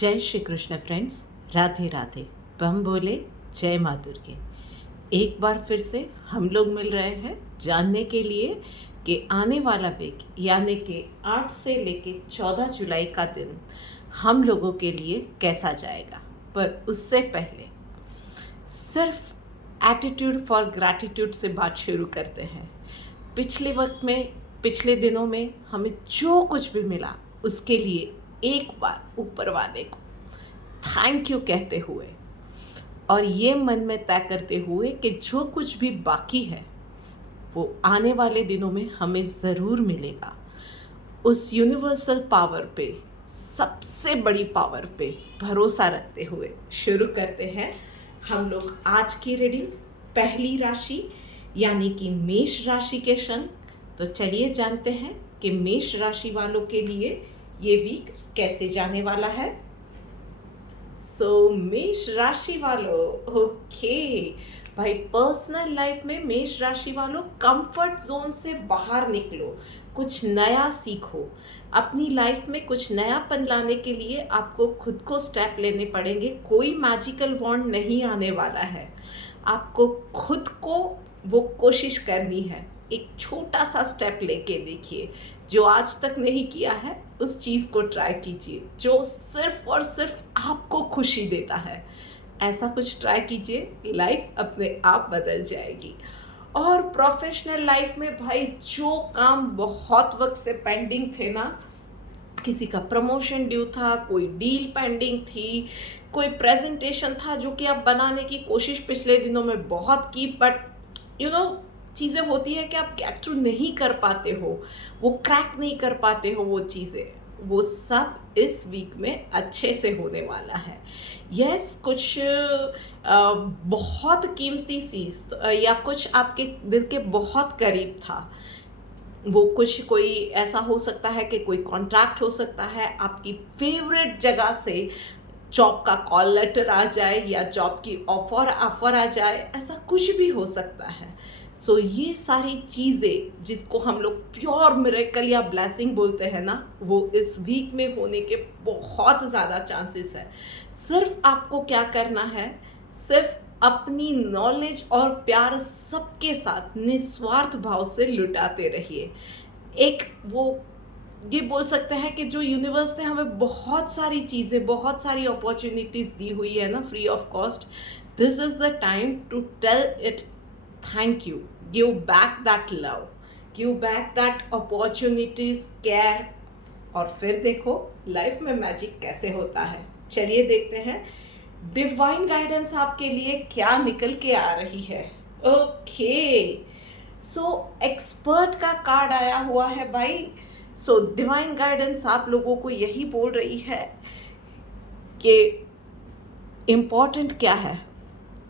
जय श्री कृष्ण फ्रेंड्स, राधे राधे। बम बोले जय माँ दुर्गे। एक बार फिर से हम लोग मिल रहे हैं जानने के लिए कि आने वाला वीक यानी कि 8 से लेके 14 जुलाई का दिन हम लोगों के लिए कैसा जाएगा। पर उससे पहले सिर्फ एटीट्यूड फॉर ग्रैटिट्यूड से बात शुरू करते हैं। पिछले दिनों में हमें जो कुछ भी मिला उसके लिए एक बार ऊपर वाले को थैंक यू कहते हुए और ये मन में तय करते हुए कि जो कुछ भी बाकी है वो आने वाले दिनों में हमें ज़रूर मिलेगा, उस यूनिवर्सल पावर पे, सबसे बड़ी पावर पे भरोसा रखते हुए शुरू करते हैं हम लोग आज की रीडिंग। पहली राशि यानी कि मेष राशि के शन। तो चलिए जानते हैं कि मेष राशि वालों के लिए ये वीक कैसे जाने वाला है। मेष राशि वालों, ओके भाई, पर्सनल लाइफ में मेष राशि वालों कंफर्ट जोन से बाहर निकलो, कुछ नया सीखो। अपनी लाइफ में कुछ नयापन लाने के लिए आपको खुद को स्टेप लेने पड़ेंगे। कोई मैजिकल वॉन्ड नहीं आने वाला है, आपको खुद को वो कोशिश करनी है। एक छोटा सा स्टेप लेके देखिए, जो आज तक नहीं किया है उस चीज़ को ट्राई कीजिए जो सिर्फ और सिर्फ आपको खुशी देता है। ऐसा कुछ ट्राई कीजिए, लाइफ अपने आप बदल जाएगी। और प्रोफेशनल लाइफ में भाई जो काम बहुत वक्त से पेंडिंग थे ना, किसी का प्रमोशन ड्यू था, कोई डील पेंडिंग थी, कोई प्रेजेंटेशन था जो कि आप बनाने की कोशिश पिछले दिनों में बहुत की, बट चीज़ें होती है कि आप गेट थ्रू नहीं कर पाते हो, वो क्रैक नहीं कर पाते हो वो चीज़ें, वो सब इस वीक में अच्छे से होने वाला है। कुछ बहुत कीमती चीज़ या कुछ आपके दिल के बहुत करीब था, वो कुछ कोई ऐसा हो सकता है कि कोई कॉन्ट्रैक्ट हो सकता है, आपकी फेवरेट जगह से जॉब का कॉल लेटर आ जाए या जॉब की ऑफर आ जाए, ऐसा कुछ भी हो सकता है। ये सारी चीज़ें जिसको हम लोग प्योर मिरेकल या ब्लेसिंग बोलते हैं ना, वो इस वीक में होने के बहुत ज़्यादा चांसेस है। सिर्फ आपको क्या करना है, सिर्फ अपनी नॉलेज और प्यार सबके साथ निस्वार्थ भाव से लुटाते रहिए। ये बोल सकते हैं कि जो यूनिवर्स ने हमें बहुत सारी चीज़ें, बहुत सारी अपॉर्चुनिटीज़ दी हुई है ना, free of cost, this is the time to tell it thank you, give back that love, give back that opportunities, care, और फिर देखो लाइफ में मैजिक कैसे होता है। चलिए देखते हैं डिवाइन गाइडेंस आपके लिए क्या निकल के आ रही है। ओके, एक्सपर्ट का कार्ड आया हुआ है भाई। डिवाइन गाइडेंस आप लोगों को यही बोल रही है कि इम्पॉर्टेंट क्या है,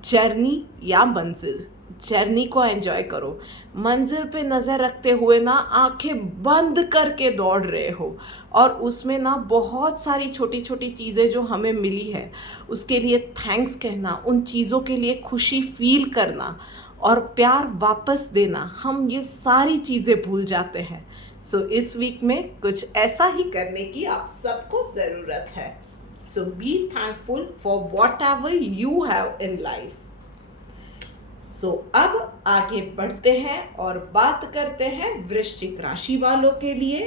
जर्नी या मंजिल। जर्नी को एंजॉय करो, मंजिल पे नज़र रखते हुए ना आंखें बंद करके दौड़ रहे हो, और उसमें ना बहुत सारी छोटी छोटी चीज़ें जो हमें मिली है उसके लिए थैंक्स कहना, उन चीज़ों के लिए खुशी फील करना और प्यार वापस देना, हम ये सारी चीज़ें भूल जाते हैं। इस वीक में कुछ ऐसा ही करने की आप सबको ज़रूरत है। Be thankful for what ever you have in life. अब आगे बढ़ते हैं और बात करते हैं वृश्चिक राशि वालों के लिए।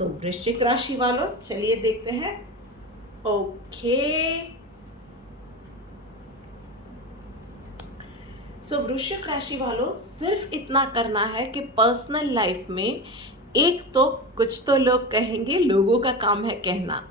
वृश्चिक राशि वालों, चलिए देखते हैं। ओके, वृश्चिक राशि वालों, सिर्फ इतना करना है कि पर्सनल लाइफ में कुछ तो लोग कहेंगे, लोगों का काम है कहना,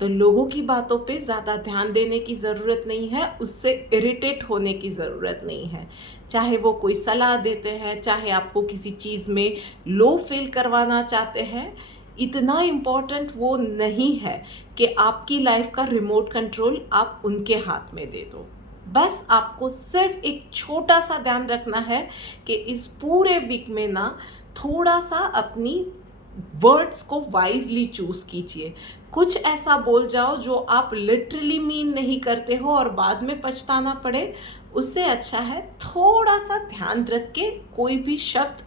तो लोगों की बातों पे ज़्यादा ध्यान देने की ज़रूरत नहीं है, उससे इरिटेट होने की ज़रूरत नहीं है। चाहे वो कोई सलाह देते हैं, चाहे आपको किसी चीज़ में लो फील करवाना चाहते हैं, इतना इम्पॉर्टेंट वो नहीं है कि आपकी लाइफ का रिमोट कंट्रोल आप उनके हाथ में दे दो। बस आपको सिर्फ एक छोटा सा ध्यान रखना है कि इस पूरे वीक में ना थोड़ा सा अपनी वर्ड्स को वाइजली चूज़ कीजिए। कुछ ऐसा बोल जाओ जो आप लिटरली मीन नहीं करते हो और बाद में पछताना पड़े, उससे अच्छा है थोड़ा सा ध्यान रख के कोई भी शब्द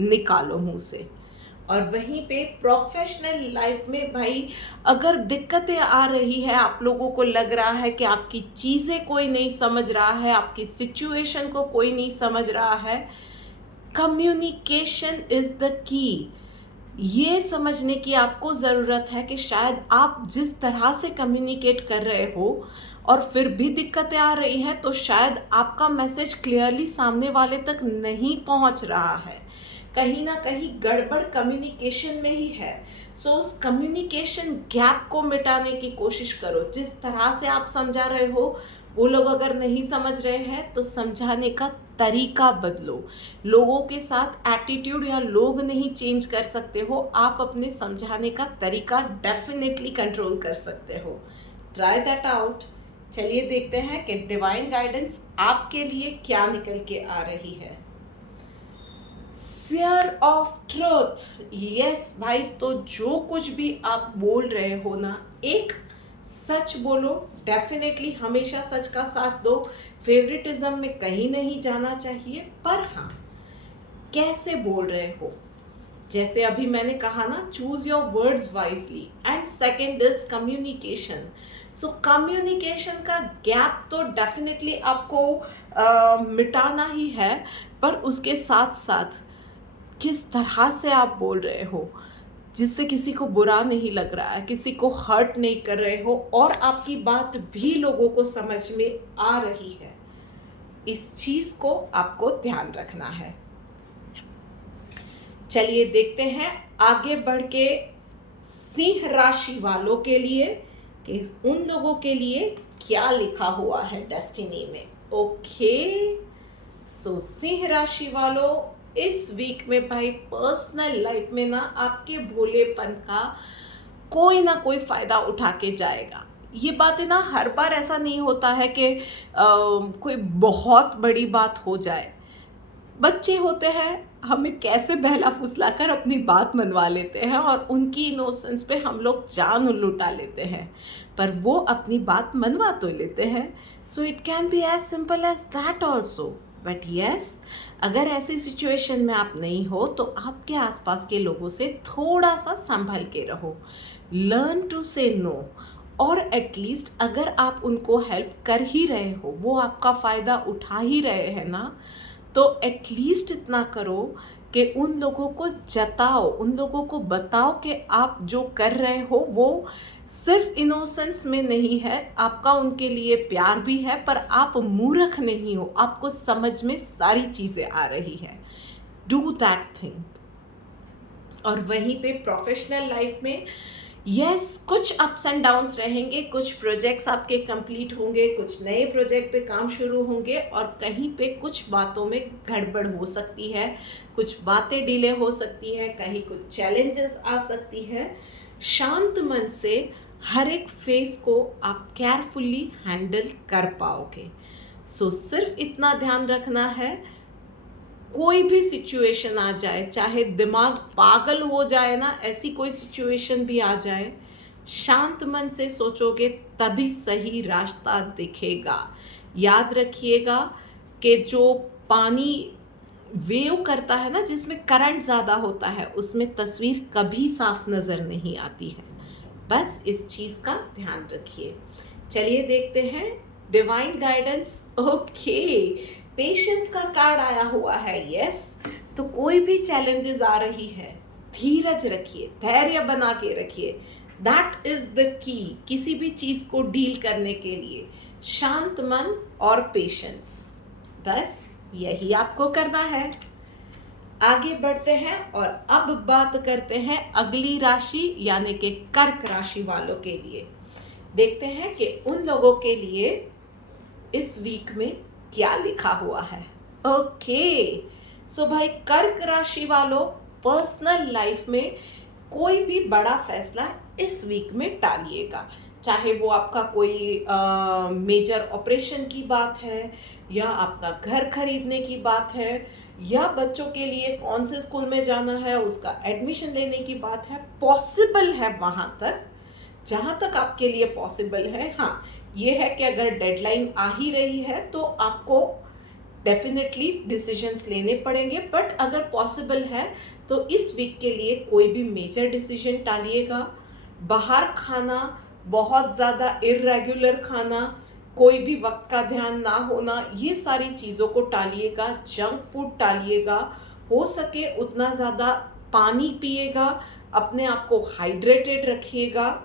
निकालो मुंह से। और वहीं पे प्रोफेशनल लाइफ में भाई अगर दिक्कतें आ रही है, आप लोगों को लग रहा है कि आपकी चीज़ें कोई नहीं समझ रहा है, आपकी सिचुएशन को कोई नहीं समझ रहा है, कम्युनिकेशन इज़ द की। ये समझने की आपको ज़रूरत है कि शायद आप जिस तरह से कम्युनिकेट कर रहे हो और फिर भी दिक्कतें आ रही हैं, तो शायद आपका मैसेज क्लियरली सामने वाले तक नहीं पहुंच रहा है, कहीं ना कहीं गड़बड़ कम्युनिकेशन में ही है। सो उस कम्युनिकेशन गैप को मिटाने की कोशिश करो। जिस तरह से आप समझा रहे हो, वो लोग अगर नहीं समझ रहे हैं तो समझाने का तरीका बदलो। लोगों के साथ एटीट्यूड या लोग नहीं चेंज कर सकते हो, आप अपने समझाने का तरीका डेफिनेटली कंट्रोल कर सकते हो। Try that out. चलिए देखते हैं कि डिवाइन गाइडेंस आपके लिए क्या निकल के आ रही है। Share of truth. यस भाई, तो जो कुछ भी आप बोल रहे हो ना, एक सच बोलो। डेफिनेटली हमेशा सच का साथ दो। फेवरेटिज्म में कहीं नहीं जाना चाहिए, पर हाँ, कैसे बोल रहे हो, जैसे अभी मैंने कहा ना, choose your words wisely. And second is communication. So communication का गैप तो डेफिनेटली आपको मिटाना ही है, पर उसके साथ साथ किस तरह से आप बोल रहे हो जिससे किसी को बुरा नहीं लग रहा है, किसी को हर्ट नहीं कर रहे हो और आपकी बात भी लोगों को समझ में आ रही है, इस चीज़ को आपको ध्यान रखना है। चलिए देखते हैं आगे बढ़ के सिंह राशि वालों के लिए कि उन लोगों के लिए क्या लिखा हुआ है डेस्टिनी में। ओके, सो सिंह राशि वालों, इस वीक में भाई पर्सनल लाइफ में ना आपके भोलेपन का कोई ना कोई फ़ायदा उठा के जाएगा। ये बातें ना हर बार ऐसा नहीं होता है कि कोई बहुत बड़ी बात हो जाए। बच्चे होते हैं, हमें कैसे बहला फुसला कर अपनी बात मनवा लेते हैं और उनकी इनोसेंस पे हम लोग जान लुटा लेते हैं, पर वो अपनी बात मनवा तो लेते हैं। So it can be as simple as that also. But yes, अगर ऐसी सिचुएशन में आप नहीं हो तो आपके आसपास के लोगों से थोड़ा सा संभल के रहो। लर्न टू से नो। और एटलीस्ट अगर आप उनको हेल्प कर ही रहे हो, वो आपका फ़ायदा उठा ही रहे हैं ना, तो एटलीस्ट इतना करो कि उन लोगों को जताओ, उन लोगों को बताओ कि आप जो कर रहे हो वो सिर्फ इनोसेंस में नहीं है, आपका उनके लिए प्यार भी है, पर आप मूर्ख नहीं हो, आपको समझ में सारी चीज़ें आ रही है। Do that thing. और वहीं पे प्रोफेशनल लाइफ में यस, कुछ अप्स एंड डाउन्स रहेंगे, कुछ प्रोजेक्ट्स आपके कंप्लीट होंगे, कुछ नए प्रोजेक्ट पे काम शुरू होंगे और कहीं पे कुछ बातों में गड़बड़ हो सकती है, कुछ बातें डिले हो सकती है, कहीं कुछ चैलेंजेस आ सकती है। शांत मन से हर एक फेस को आप केयरफुली हैंडल कर पाओगे। सो सिर्फ इतना ध्यान रखना है, कोई भी सिचुएशन आ जाए, चाहे दिमाग पागल हो जाए ना, ऐसी कोई सिचुएशन भी आ जाए, शांत मन से सोचोगे तभी सही रास्ता दिखेगा। याद रखिएगा कि जो पानी वेव करता है ना, जिसमें करंट ज़्यादा होता है, उसमें तस्वीर कभी साफ नज़र नहीं आती है। बस इस चीज़ का ध्यान रखिए। चलिए देखते हैं डिवाइन गाइडेंस। ओके, पेशेंस का कार्ड आया हुआ है। यस, तो कोई भी चैलेंजेस आ रही है, धीरज रखिए, धैर्य बना के रखिए। दैट इज द की किसी भी चीज़ को डील करने के लिए, शांत मन और पेशेंस, बस यही आपको करना है। आगे बढ़ते हैं और अब बात करते हैं अगली राशि यानी कि कर्क राशि वालों के लिए। देखते हैं कि उन लोगों के लिए इस वीक में क्या लिखा हुआ है। ओके, सो भाई कर्क राशि वालों, पर्सनल लाइफ में कोई भी बड़ा फैसला इस वीक में टालिएगा, चाहे वो आपका कोई मेजर ऑपरेशन की बात है, या आपका घर खरीदने की बात है, या बच्चों के लिए कौन से स्कूल में जाना है उसका एडमिशन लेने की बात है। पॉसिबल है वहाँ तक जहाँ तक आपके लिए पॉसिबल है। हाँ, ये है कि अगर डेडलाइन आ ही रही है तो आपको डेफिनेटली डिसीजंस लेने पड़ेंगे, बट अगर पॉसिबल है तो इस वीक के लिए कोई भी मेजर डिसीजन टालिएगा। बाहर खाना, बहुत ज़्यादा इर्रेगुलर खाना, कोई भी वक्त का ध्यान ना होना, ये सारी चीज़ों को टालिएगा। जंक फूड टालिएगा, हो सके उतना ज़्यादा पानी पिएगा, अपने आप को हाइड्रेटेड रखिएगा।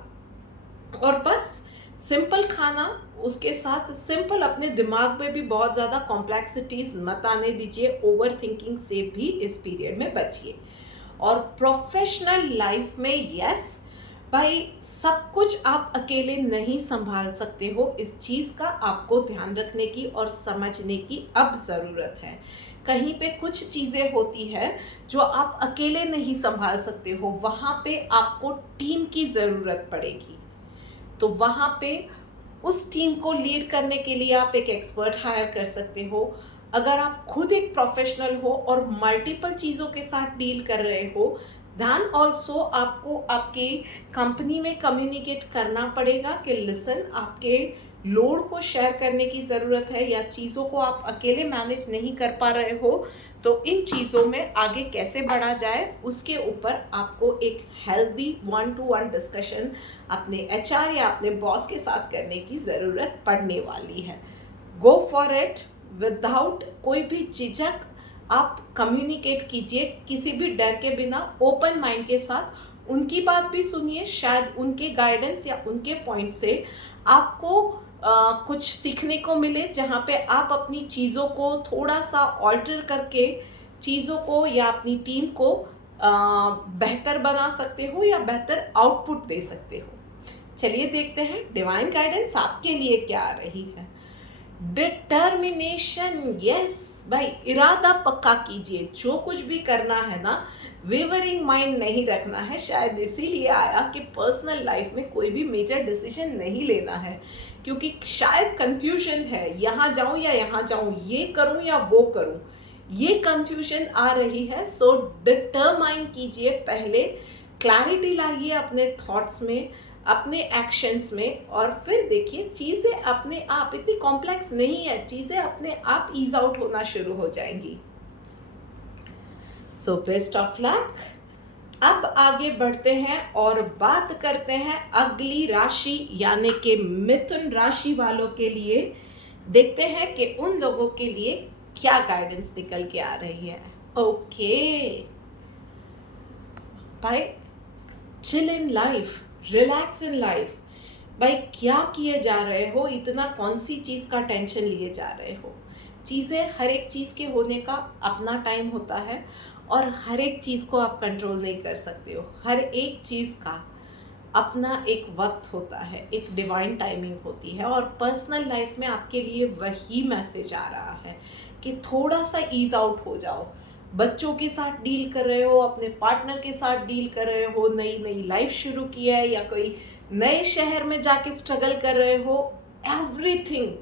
और बस सिंपल खाना, उसके साथ सिंपल, अपने दिमाग में भी बहुत ज़्यादा कॉम्प्लेक्सिटीज़ मत आने दीजिए। ओवर थिंकिंग से भी इस पीरियड में बचिए। और प्रोफेशनल लाइफ में यस भाई, सब कुछ आप अकेले नहीं संभाल सकते हो। इस चीज़ का आपको ध्यान रखने की और समझने की अब ज़रूरत है। कहीं पे कुछ चीज़ें होती है जो आप अकेले नहीं संभाल सकते हो, वहाँ पे आपको टीम की ज़रूरत पड़ेगी। तो वहाँ पे उस टीम को लीड करने के लिए आप एक एक्सपर्ट हायर कर सकते हो। अगर आप खुद एक प्रोफेशनल हो और मल्टीपल चीज़ों के साथ डील कर रहे हो, दैन ऑल्सो आपको आपके कंपनी में कम्युनिकेट करना पड़ेगा कि लिसन, आपके लोड को शेयर करने की ज़रूरत है, या चीज़ों को आप अकेले मैनेज नहीं कर पा रहे हो, तो इन चीज़ों में आगे कैसे बढ़ा जाए, उसके ऊपर आपको एक हेल्दी 1-to-1 डिस्कशन अपने एचआर या अपने बॉस के साथ करने की ज़रूरत पड़ने वाली है। गो फॉर इट, विदाउट कोई भी झिझक आप कम्युनिकेट कीजिए, किसी भी डर के बिना, ओपन माइंड के साथ। उनकी बात भी सुनिए, शायद उनके गाइडेंस या उनके पॉइंट से आपको कुछ सीखने को मिले, जहाँ पे आप अपनी चीज़ों को थोड़ा सा ऑल्टर करके चीज़ों को या अपनी टीम को बेहतर बना सकते हो या बेहतर आउटपुट दे सकते हो। चलिए देखते हैं डिवाइन गाइडेंस आपके लिए क्या आ रही है। डिटर्मिनेशन, यस भाई, इरादा पक्का कीजिए। जो कुछ भी करना है ना, वेवरिंग माइंड नहीं रखना है। शायद इसीलिए आया कि पर्सनल लाइफ में कोई भी मेजर डिसीजन नहीं लेना है, क्योंकि शायद कंफ्यूजन है, यहाँ जाऊँ या यहाँ जाऊँ, ये करूँ या वो करूँ, ये कंफ्यूजन आ रही है। सो डिटरमाइन कीजिए, पहले क्लैरिटी लाइए अपने थॉट्स में, अपने एक्शंस में, और फिर देखिए चीज़ें अपने आप, इतनी कॉम्प्लेक्स नहीं है, चीज़ें अपने आप ईज आउट होना शुरू हो जाएंगी। So best of luck. अब आगे बढ़ते हैं और बात करते हैं अगली राशि यानी कि मिथुन राशि वालों के लिए। देखते हैं कि उन लोगों के लिए क्या गाइडेंस निकल के आ रही है। ओके भाई, chill in life, relax in life. भाई क्या किए जा रहे हो, इतना कौन सी चीज़ का टेंशन लिए जा रहे हो। चीज़ें, हर एक चीज़ के होने का अपना टाइम होता है और हर एक चीज़ को आप कंट्रोल नहीं कर सकते हो। हर एक चीज़ का अपना एक वक्त होता है, एक डिवाइन टाइमिंग होती है। और पर्सनल लाइफ में आपके लिए वही मैसेज आ रहा है कि थोड़ा सा ईज आउट हो जाओ। बच्चों के साथ डील कर रहे हो, अपने पार्टनर के साथ डील कर रहे हो, नई नई लाइफ शुरू की है, या कोई नए शहर में जाके स्ट्रगल कर रहे हो, everything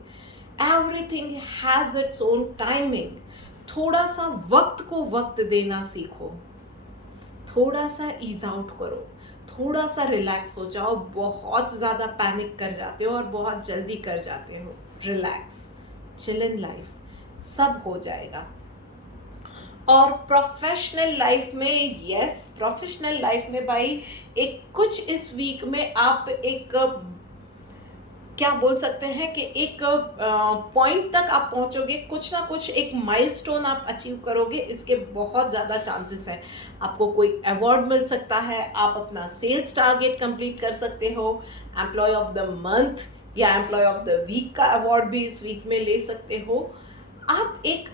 has its own timing. थोड़ा सा वक्त को वक्त देना सीखो, थोड़ा सा ईज आउट करो, थोड़ा सा रिलैक्स हो जाओ। बहुत ज़्यादा पैनिक कर जाते हो और बहुत जल्दी कर जाते हो। रिलैक्स, चिल इन लाइफ, सब हो जाएगा। और प्रोफेशनल लाइफ में, यस, प्रोफेशनल लाइफ में भाई एक कुछ इस वीक में आप एक क्या बोल सकते हैं कि एक पॉइंट तक आप पहुंचोगे, कुछ ना कुछ एक माइलस्टोन आप अचीव करोगे। इसके बहुत ज़्यादा चांसेस हैं। आपको कोई अवार्ड मिल सकता है, आप अपना सेल्स टारगेट कंप्लीट कर सकते हो, एम्प्लॉय ऑफ द मंथ या एम्प्लॉय ऑफ द वीक का अवार्ड भी इस वीक में ले सकते हो। आप एक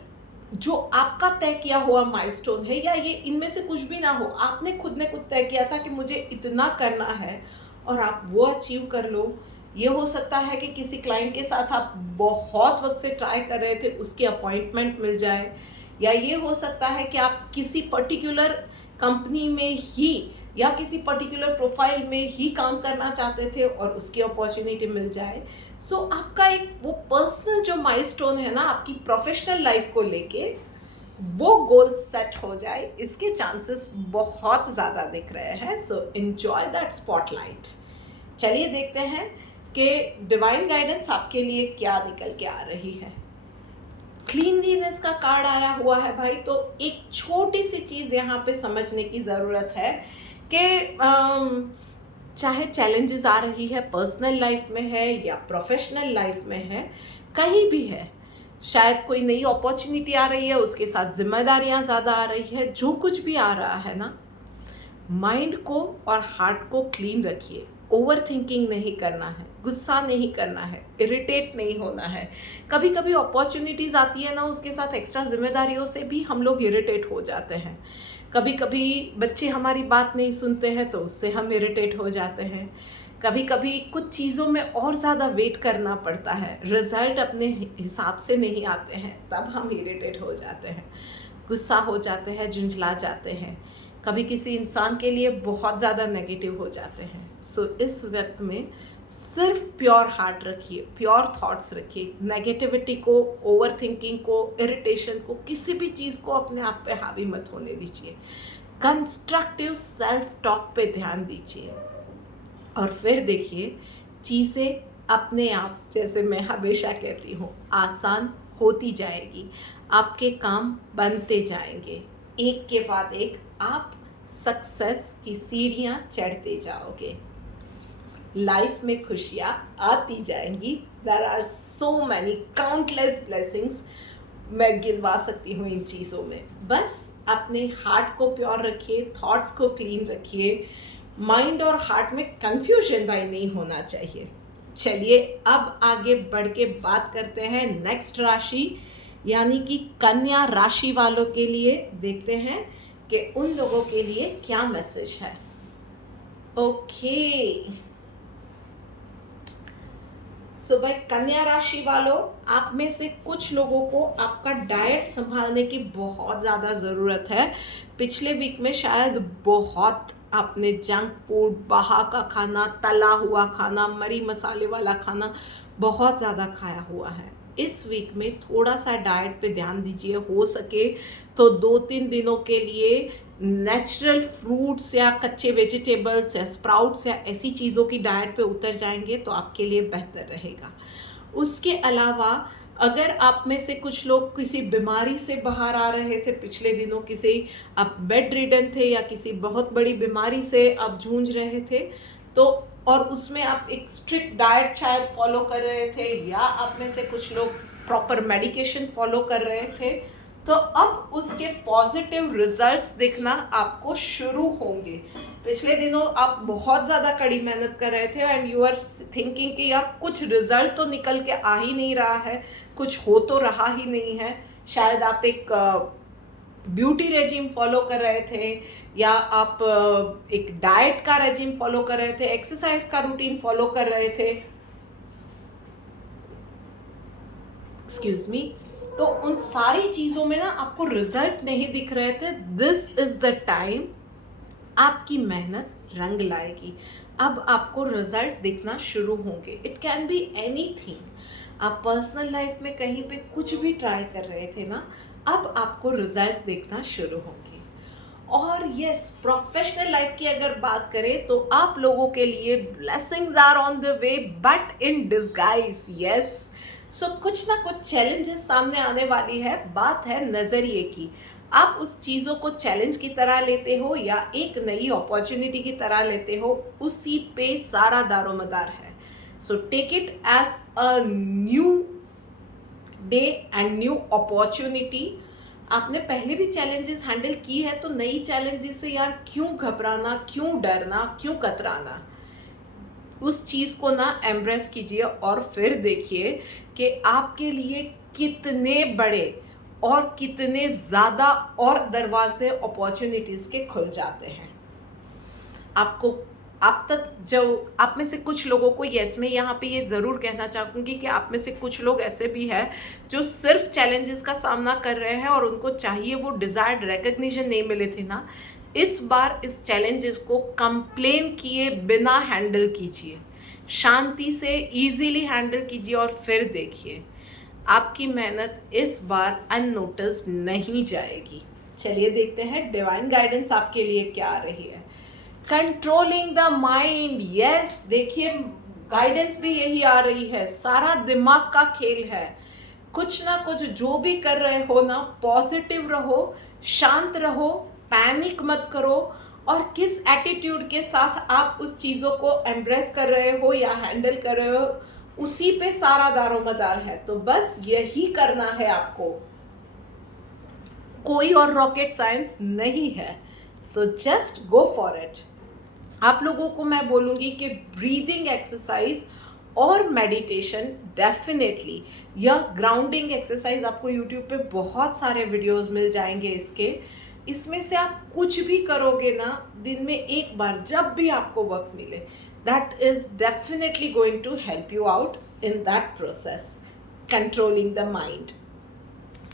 जो आपका तय किया हुआ माइलस्टोन है, या ये इनमें से कुछ भी ना हो, आपने खुद ने खुद तय किया था कि मुझे इतना करना है, और आप वो अचीव कर लो। ये हो सकता है कि किसी क्लाइंट के साथ आप बहुत वक्त से ट्राई कर रहे थे, उसकी अपॉइंटमेंट मिल जाए, या ये हो सकता है कि आप किसी पर्टिकुलर कंपनी में ही या किसी पर्टिकुलर प्रोफाइल में ही काम करना चाहते थे और उसकी अपॉर्चुनिटी मिल जाए। सो आपका एक वो पर्सनल जो माइलस्टोन है ना आपकी प्रोफेशनल लाइफ को लेके, वो गोल सेट हो जाए, इसके चांसेस बहुत ज़्यादा दिख रहे हैं। So enjoy that spotlight. चलिए देखते हैं कि डिवाइन गाइडेंस आपके लिए क्या निकल के आ रही है। क्लीनलीनेस का कार्ड आया हुआ है भाई, तो एक छोटी सी चीज़ यहाँ पे समझने की ज़रूरत है कि चाहे चैलेंजेस आ रही है, पर्सनल लाइफ में है या प्रोफेशनल लाइफ में है, कहीं भी है, शायद कोई नई अपॉर्चुनिटी आ रही है, उसके साथ जिम्मेदारियां ज़्यादा आ रही है, जो कुछ भी आ रहा है ना, माइंड को और हार्ट को क्लीन रखिए। ओवर थिंकिंग नहीं करना है, गुस्सा नहीं करना है, इरिटेट नहीं होना है। कभी कभी अपॉर्चुनिटीज़ आती है ना, उसके साथ एक्स्ट्रा जिम्मेदारियों से भी हम लोग इरिटेट हो जाते हैं। कभी कभी बच्चे हमारी बात नहीं सुनते हैं तो उससे हम इरिटेट हो जाते हैं। कभी कभी कुछ चीज़ों में और ज़्यादा वेट करना पड़ता है, रिजल्ट अपने हिसाब से नहीं आते हैं, तब हम इरिटेट हो जाते हैं, गुस्सा हो जाते हैं, झुंझला जाते हैं, कभी किसी इंसान के लिए बहुत ज़्यादा नेगेटिव हो जाते हैं। सो इस वक्त में सिर्फ प्योर हार्ट रखिए, प्योर थॉट्स रखिए। नेगेटिविटी को, ओवर थिंकिंग को, इरिटेशन को, किसी भी चीज़ को अपने आप पे हावी मत होने दीजिए। कंस्ट्रक्टिव सेल्फ टॉक पे ध्यान दीजिए और फिर देखिए चीज़ें अपने आप, जैसे मैं हमेशा कहती हूँ, आसान होती जाएगी, आपके काम बनते जाएंगे, एक के बाद एक आप सक्सेस की सीढ़ियाँ चढ़ते जाओगे, लाइफ में खुशियाँ आती जाएंगी। There are so many countless blessings, मैं गिनवा सकती हूँ इन चीज़ों में। बस अपने हार्ट को प्योर रखिए, थॉट्स को क्लीन रखिए, माइंड और हार्ट में कंफ्यूजन भाई नहीं होना चाहिए। चलिए अब आगे बढ़ के बात करते हैं नेक्स्ट राशि यानी कि कन्या राशि वालों के लिए। देखते हैं कि उन लोगों के लिए क्या मैसेज है। ओके, सो भाई कन्या राशि वालों, आप में से कुछ लोगों को आपका डाइट संभालने की बहुत ज़्यादा ज़रूरत है। पिछले वीक में शायद बहुत आपने जंक फूड, बाहर का खाना, तला हुआ खाना, मरी मसाले वाला खाना बहुत ज़्यादा खाया हुआ है। इस वीक में थोड़ा सा डाइट पे ध्यान दीजिए, हो सके तो 2-3 दिनों के लिए नेचुरल फ्रूट्स या कच्चे वेजिटेबल्स या स्प्राउट्स या ऐसी चीज़ों की डाइट पे उतर जाएंगे तो आपके लिए बेहतर रहेगा। उसके अलावा अगर आप में से कुछ लोग किसी बीमारी से बाहर आ रहे थे पिछले दिनों, किसी आप बेड रिडन थे या किसी बहुत बड़ी बीमारी से आप जूझ रहे थे, तो और उसमें आप एक स्ट्रिक्ट डाइट शायद फॉलो कर रहे थे, या आप में से कुछ लोग प्रॉपर मेडिकेशन फॉलो कर रहे थे, तो अब उसके पॉजिटिव रिजल्ट्स दिखना आपको शुरू होंगे। पिछले दिनों आप बहुत ज़्यादा कड़ी मेहनत कर रहे थे एंड यू आर थिंकिंग कि यार कुछ रिजल्ट तो निकल के आ ही नहीं रहा है, कुछ हो तो रहा ही नहीं है। शायद आप एक ब्यूटी रेजिम फॉलो कर रहे थे, या आप एक डाइट का रेजिम फॉलो कर रहे थे, एक्सरसाइज का रूटीन फॉलो कर रहे थे, एक्सक्यूज मी, तो उन सारी चीज़ों में ना आपको रिजल्ट नहीं दिख रहे थे। दिस इज़ द टाइम आपकी मेहनत रंग लाएगी, अब आपको रिजल्ट दिखना शुरू होंगे। इट कैन बी एनीथिंग, आप पर्सनल लाइफ में कहीं पे कुछ भी ट्राई कर रहे थे ना, अब आपको रिजल्ट देखना शुरू होंगे। और यस, प्रोफेशनल लाइफ की अगर बात करें तो आप लोगों के लिए blessings are on the way but in disguise. Yes, so कुछ ना कुछ चैलेंजेस सामने आने वाली है। बात है नज़रिए की, आप उस चीज़ों को चैलेंज की तरह लेते हो या एक नई अपॉर्चुनिटी की तरह लेते हो, उसी पे सारा दारोमदार है। So take it as a new day and new opportunity. आपने पहले भी चैलेंजेस हैंडल की है, तो नई चैलेंजेस से यार क्यों घबराना, क्यों डरना, क्यों कतराना। उस चीज़ को ना एम्ब्रेस कीजिए और फिर देखिए कि आपके लिए कितने बड़े और कितने ज़्यादा और दरवाजे अपॉर्चुनिटीज़ के खुल जाते हैं। आपको आप तक जो आप में से कुछ लोगों को, यस मैं यहाँ पे ये ज़रूर कहना चाहूँगी कि आप में से कुछ लोग ऐसे भी हैं जो सिर्फ चैलेंजेस का सामना कर रहे हैं और उनको चाहिए वो डिज़ायर्ड रिकग्निशन नहीं मिले थे ना, इस बार इस चैलेंजेस को कंप्लेन किए बिना हैंडल कीजिए, शांति से इजीली हैंडल कीजिए और फिर देखिए आपकी मेहनत इस बार अननोटिस नहीं जाएगी। चलिए देखते हैं डिवाइन गाइडेंस आपके लिए क्या आ रही है। कंट्रोलिंग द माइंड, यस देखिए गाइडेंस भी यही आ रही है, सारा दिमाग का खेल है। कुछ ना कुछ जो भी कर रहे हो ना, पॉजिटिव रहो, शांत रहो, पैनिक मत करो, और किस एटीट्यूड के साथ आप उस चीज़ों को एम्ब्रेस कर रहे हो या हैंडल कर रहे हो, उसी पे सारा दारोमदार है। तो बस यही करना है आपको, कोई और रॉकेट साइंस नहीं है। So just go for it. आप लोगों को मैं बोलूँगी कि ब्रीदिंग एक्सरसाइज और मेडिटेशन डेफिनेटली, या ग्राउंडिंग एक्सरसाइज, आपको यूट्यूब पे बहुत सारे वीडियोस मिल जाएंगे इसके। इसमें से आप कुछ भी करोगे ना दिन में एक बार, जब भी आपको वक्त मिले, that is definitely going to help you out in that process, controlling the mind.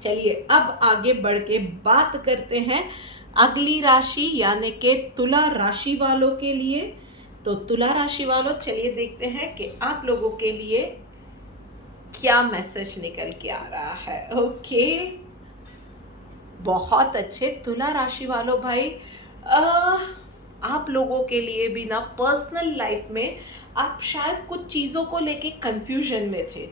चलिए अब आगे बढ़ के बात करते हैं अगली राशि यानी कि तुला राशि वालों के लिए। तो तुला राशि वालों, चलिए देखते हैं कि आप लोगों के लिए क्या मैसेज निकल के आ रहा है। ओके, बहुत अच्छे तुला राशि वालों भाई, आप लोगों के लिए भी ना पर्सनल लाइफ में आप शायद कुछ चीज़ों को लेके कंफ्यूजन में थे।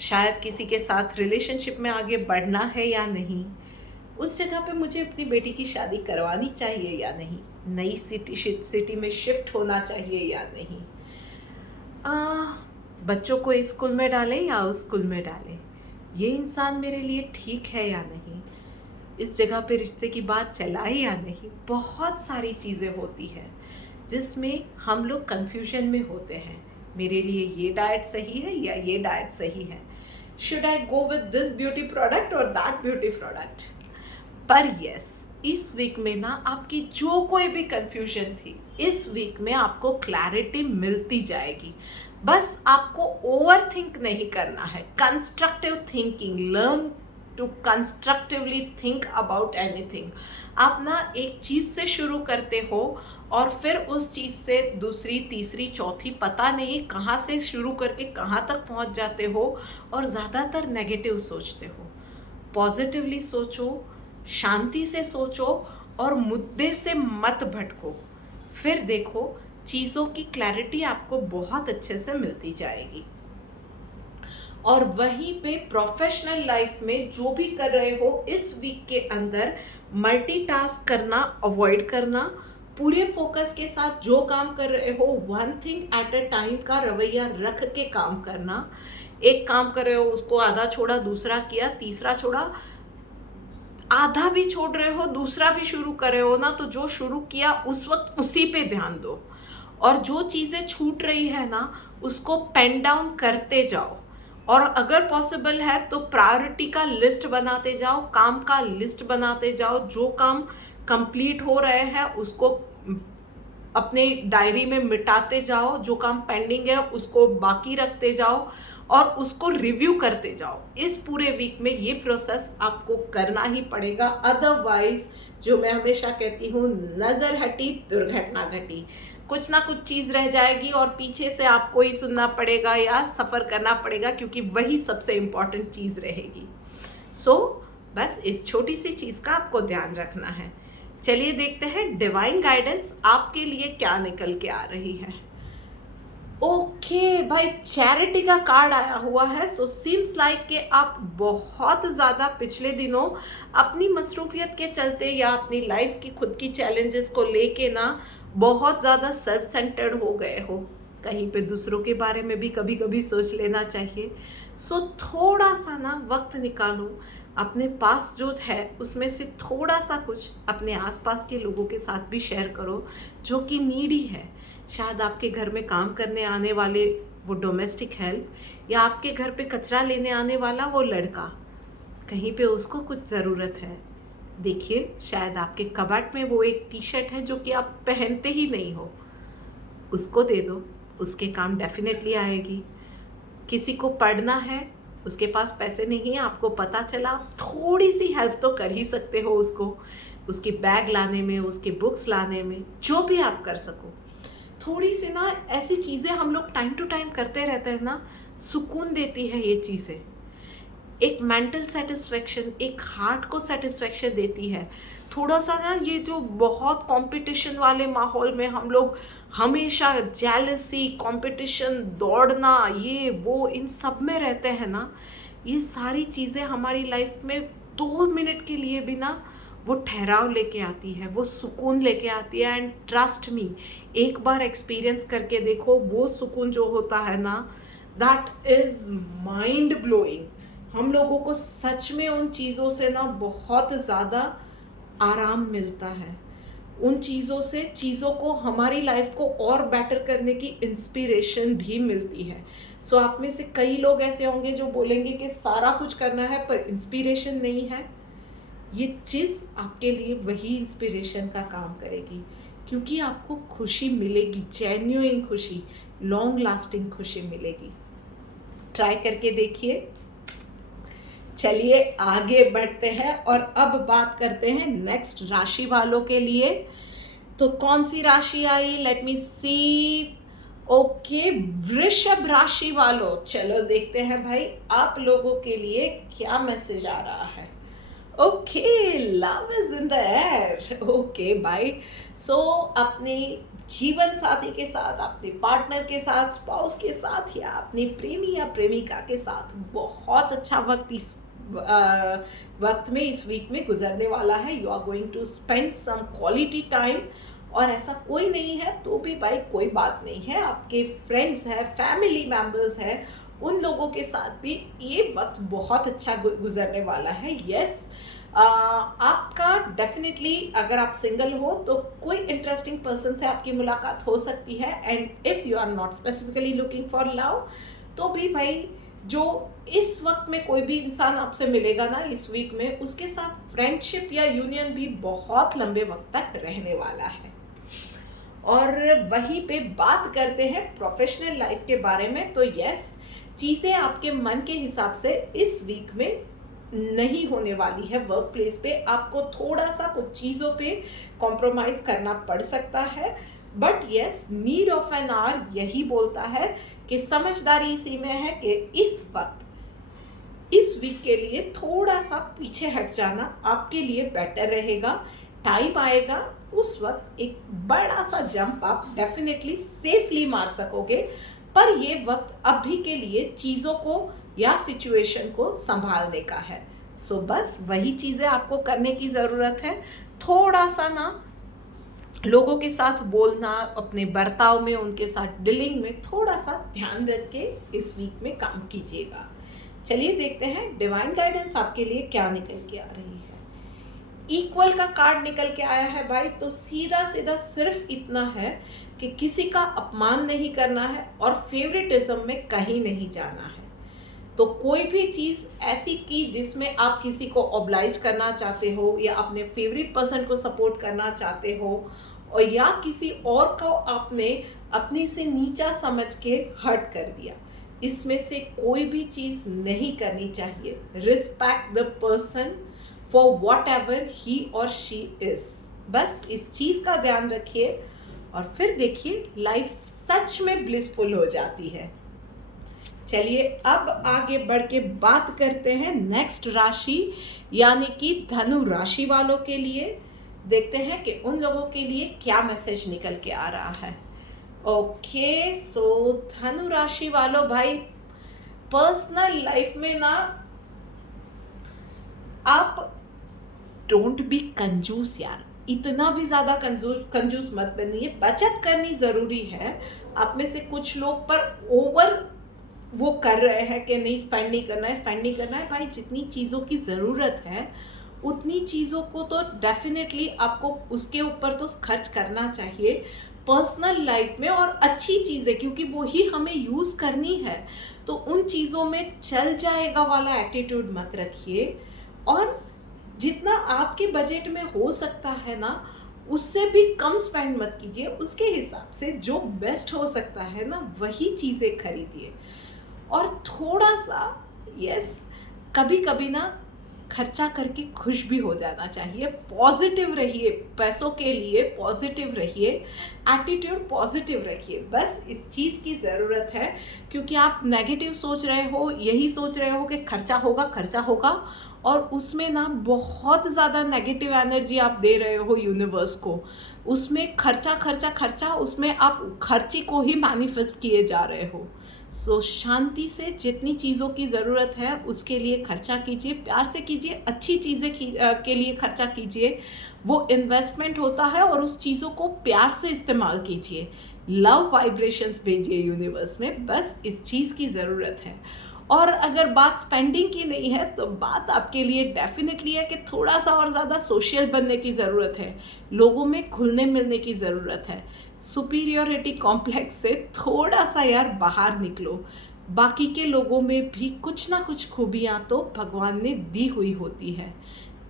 शायद किसी के साथ रिलेशनशिप में आगे बढ़ना है या नहीं, उस जगह पे मुझे अपनी बेटी की शादी करवानी चाहिए या नहीं, नई सिटी में शिफ्ट होना चाहिए या नहीं, बच्चों को इस स्कूल में डालें या उस स्कूल में डालें, ये इंसान मेरे लिए ठीक है या नहीं, इस जगह पे रिश्ते की बात चलाए या नहीं। बहुत सारी चीज़ें होती हैं जिसमें हम लोग कंफ्यूजन में होते हैं, मेरे लिए ये डाइट सही है या ये डाइट सही है, should I go with this beauty product और दैट ब्यूटी प्रोडक्ट। पर यस, इस वीक में ना आपकी जो कोई भी कंफ्यूजन थी, इस वीक में आपको क्लैरिटी मिलती जाएगी। बस आपको ओवर थिंक नहीं करना है, constructive thinking, learn to constructively think about anything. आप ना एक चीज़ से शुरू करते हो और फिर उस चीज़ से दूसरी, तीसरी, चौथी, पता नहीं कहाँ से शुरू करके कहाँ तक पहुँच जाते हो, और ज़्यादातर नेगेटिव सोचते हो। पॉजिटिवली सोचो, शांति से सोचो और मुद्दे से मत भटको, फिर देखो चीज़ों की क्लैरिटी आपको बहुत अच्छे से मिलती जाएगी। और वहीं पे प्रोफेशनल लाइफ में जो भी कर रहे हो, इस वीक के अंदर मल्टीटास्क करना अवॉइड करना, पूरे फोकस के साथ जो काम कर रहे हो one thing at a time का रवैया रख के काम करना। एक काम कर रहे हो उसको आधा छोड़ा, दूसरा किया, तीसरा छोड़ा, आधा भी छोड़ रहे हो दूसरा भी शुरू कर रहे हो ना, तो जो शुरू किया उस वक्त उसी पे ध्यान दो, और जो चीज़ें छूट रही है ना उसको पेन डाउन करते जाओ, और अगर पॉसिबल है तो प्रायोरिटी का लिस्ट बनाते जाओ, काम का लिस्ट बनाते जाओ, जो काम कंप्लीट हो रहे हैं उसको अपने डायरी में मिटाते जाओ, जो काम पेंडिंग है उसको बाकी रखते जाओ और उसको रिव्यू करते जाओ। इस पूरे वीक में ये प्रोसेस आपको करना ही पड़ेगा, अदरवाइज जो मैं हमेशा कहती हूँ, नज़र हटी दुर्घटना घटी, कुछ ना कुछ चीज़ रह जाएगी और पीछे से आपको ही सुनना पड़ेगा या सफ़र करना पड़ेगा, क्योंकि वही सबसे इम्पॉर्टेंट चीज़ रहेगी। सो बस इस छोटी सी चीज़ का आपको ध्यान रखना है। चलिए देखते हैं डिवाइन गाइडेंस आपके लिए क्या निकल के आ रही है। ओके भाई, चैरिटी का कार्ड आया हुआ है। सो सीम्स लाइक कि आप बहुत ज़्यादा पिछले दिनों अपनी मसरूफियत के चलते या अपनी लाइफ की खुद की चैलेंजेस को लेके ना बहुत ज़्यादा सेल्फ सेंटर्ड हो गए हो। कहीं पे दूसरों के बारे में भी कभी कभी सोच लेना चाहिए। सो थोड़ा सा ना वक्त निकालो, अपने पास जो है उसमें से थोड़ा सा कुछ अपने आसपास के लोगों के साथ भी शेयर करो जो कि नीडी है। शायद आपके घर में काम करने आने वाले वो डोमेस्टिक हेल्प, या आपके घर पे कचरा लेने आने वाला वो लड़का, कहीं पे उसको कुछ ज़रूरत है। देखिए, शायद आपके कबर्ड में वो एक टी शर्ट है जो कि आप पहनते ही नहीं हो, उसको दे दो, उसके काम डेफिनेटली आएगी। किसी को पढ़ना है, उसके पास पैसे नहीं है, आपको पता चला, थोड़ी सी हेल्प तो कर ही सकते हो उसको, उसकी बैग लाने में, उसके बुक्स लाने में, जो भी आप कर सको। थोड़ी सी ना ऐसी चीज़ें हम लोग टाइम टू टाइम करते रहते हैं ना, सुकून देती है ये चीज़ें, एक मेंटल सेटिस्फेक्शन, एक हार्ट को सेटिस्फेक्शन देती है। थोड़ा सा ना ये जो बहुत कंपटीशन वाले माहौल में हम लोग हमेशा जेलसी, कंपटीशन, दौड़ना, ये वो इन सब में रहते हैं ना, ये सारी चीज़ें हमारी लाइफ में 2 मिनट के लिए भी ना वो ठहराव लेके आती है, वो सुकून लेके आती है। एंड ट्रस्ट मी, एक बार एक्सपीरियंस करके देखो, वो सुकून जो होता है ना, दैट इज़ माइंड ब्लोइंग। हम लोगों को सच में उन चीज़ों से ना बहुत ज़्यादा आराम मिलता है। उन चीज़ों से चीज़ों को, हमारी लाइफ को और बेटर करने की इंस्पिरेशन भी मिलती है। सो आप में से कई लोग ऐसे होंगे जो बोलेंगे कि सारा कुछ करना है पर इंस्पिरेशन नहीं है। ये चीज़ आपके लिए वही इंस्पिरेशन का काम करेगी, क्योंकि आपको खुशी मिलेगी, जेन्युइन खुशी, लॉन्ग लास्टिंग खुशी मिलेगी। ट्राई करके देखिए। चलिए आगे बढ़ते हैं और अब बात करते हैं नेक्स्ट राशि वालों के लिए। तो कौन सी राशि आई, लेट मी सी। ओके, वृषभ राशि वालों, चलो देखते हैं भाई आप लोगों के लिए क्या मैसेज आ रहा है। Okay, love is in the air. Okay भाई, सो अपने जीवन साथी के साथ, अपने पार्टनर के साथ, स्पाउस के साथ या अपने प्रेमी या प्रेमिका के साथ बहुत अच्छा वक्त इस वक्त में, इस वीक में गुजरने वाला है। You are going to spend some quality time. और ऐसा कोई नहीं है तो भी भाई कोई बात नहीं है, आपके फ्रेंड्स हैं, फैमिली मेम्बर्स हैं, उन लोगों के साथ भी ये वक्त बहुत अच्छा गुजरने वाला है। यस, आपका डेफिनेटली, अगर आप सिंगल हो तो कोई इंटरेस्टिंग पर्सन से आपकी मुलाकात हो सकती है। And if you are not specifically looking for love, तो भी भाई जो इस वक्त में कोई भी इंसान आपसे मिलेगा ना इस वीक में, उसके साथ फ्रेंडशिप या यूनियन भी बहुत लंबे वक्त तक रहने वाला है। और वहीं पे बात करते हैं प्रोफेशनल लाइफ के बारे में। तो यस, चीज़ें आपके मन के हिसाब से इस वीक में नहीं होने वाली है। वर्क प्लेस पे आपको थोड़ा सा कुछ चीज़ों पे कॉम्प्रोमाइज़ करना पड़ सकता है। But yes, need of an hour यही बोलता है कि समझदारी इसी में है कि इस वक्त, इस वीक के लिए थोड़ा सा पीछे हट जाना आपके लिए बेटर रहेगा। टाइम आएगा, उस वक्त एक बड़ा सा जंप आप डेफिनेटली सेफली मार सकोगे। पर ये वक्त अभी के लिए चीज़ों को या सिचुएशन को संभालने का है। सो बस वही चीज़ें आपको करने की ज़रूरत है। थोड़ा सा ना लोगों के साथ बोलना, अपने बर्ताव में, उनके साथ डीलिंग में थोड़ा सा ध्यान रख के इस वीक में काम कीजिएगा। चलिए देखते हैं डिवाइन गाइडेंस आपके लिए क्या निकल के आ रही है। इक्वल का कार्ड निकल के आया है भाई। तो सीधा सीधा सिर्फ इतना है कि किसी का अपमान नहीं करना है और फेवरेटिज्म में कहीं नहीं जाना है। तो कोई भी चीज़ ऐसी की जिसमें आप किसी को ऑब्लाइज करना चाहते हो या अपने फेवरेट पर्सन को सपोर्ट करना चाहते हो, और या किसी और को आपने अपने से नीचा समझ के हर्ट कर दिया, इसमें से कोई भी चीज़ नहीं करनी चाहिए। Respect the person for what ever he और शी इज। बस इस चीज़ का ध्यान रखिए और फिर देखिए लाइफ सच में ब्लिसफुल हो जाती है। चलिए अब आगे बढ़ के बात करते हैं नेक्स्ट राशि यानी कि धनु राशि वालों के लिए। देखते हैं कि उन लोगों के लिए क्या मैसेज निकल के आ रहा है। ओके, सो धनु राशि वालों भाई, पर्सनल लाइफ में ना आप डोंट बी कंजूस यार, इतना भी ज़्यादा कंजूस मत बनिए। बचत करनी ज़रूरी है। आप में से कुछ लोग पर ओवर वो कर रहे हैं कि नहीं, स्पेंड नहीं करना है, स्पेंड नहीं करना है। भाई जितनी चीज़ों की ज़रूरत है उतनी चीज़ों को तो डेफिनेटली आपको उसके ऊपर तो खर्च करना चाहिए पर्सनल लाइफ में। और अच्छी चीज़ें, क्योंकि वो ही हमें यूज़ करनी है, तो उन चीज़ों में चल जाएगा वाला एटीट्यूड मत रखिए। और जितना आपके बजट में हो सकता है ना, उससे भी कम स्पेंड मत कीजिए। उसके हिसाब से जो बेस्ट हो सकता है ना, वही चीज़ें खरीदिए। और थोड़ा सा यस, कभी कभी ना खर्चा करके खुश भी हो जाना चाहिए। पॉजिटिव रहिए, पैसों के लिए पॉजिटिव रहिए, एटीट्यूड पॉजिटिव रखिए। बस इस चीज़ की ज़रूरत है, क्योंकि आप नेगेटिव सोच रहे हो, यही सोच रहे हो कि खर्चा होगा खर्चा होगा, और उसमें ना बहुत ज़्यादा नेगेटिव एनर्जी आप दे रहे हो यूनिवर्स को। उसमें खर्चा खर्चा खर्चा, उसमें आप खर्चे को ही मैनिफेस्ट किए जा रहे हो। सो शांति से जितनी चीज़ों की ज़रूरत है उसके लिए खर्चा कीजिए, प्यार से कीजिए, अच्छी चीज़ें के लिए खर्चा कीजिए। वो इन्वेस्टमेंट होता है और उस चीज़ों को प्यार से इस्तेमाल कीजिए। लव वाइब्रेशंस भेजिए यूनिवर्स में, बस इस चीज़ की ज़रूरत है। और अगर बात स्पेंडिंग की नहीं है तो बात आपके लिए डेफिनेटली है कि थोड़ा सा और ज़्यादा सोशल बनने की ज़रूरत है, लोगों में घुलने मिलने की ज़रूरत है। सुपीरियोरिटी कॉम्प्लेक्स से थोड़ा सा यार बाहर निकलो। बाकी के लोगों में भी कुछ ना कुछ खूबियाँ तो भगवान ने दी हुई होती है।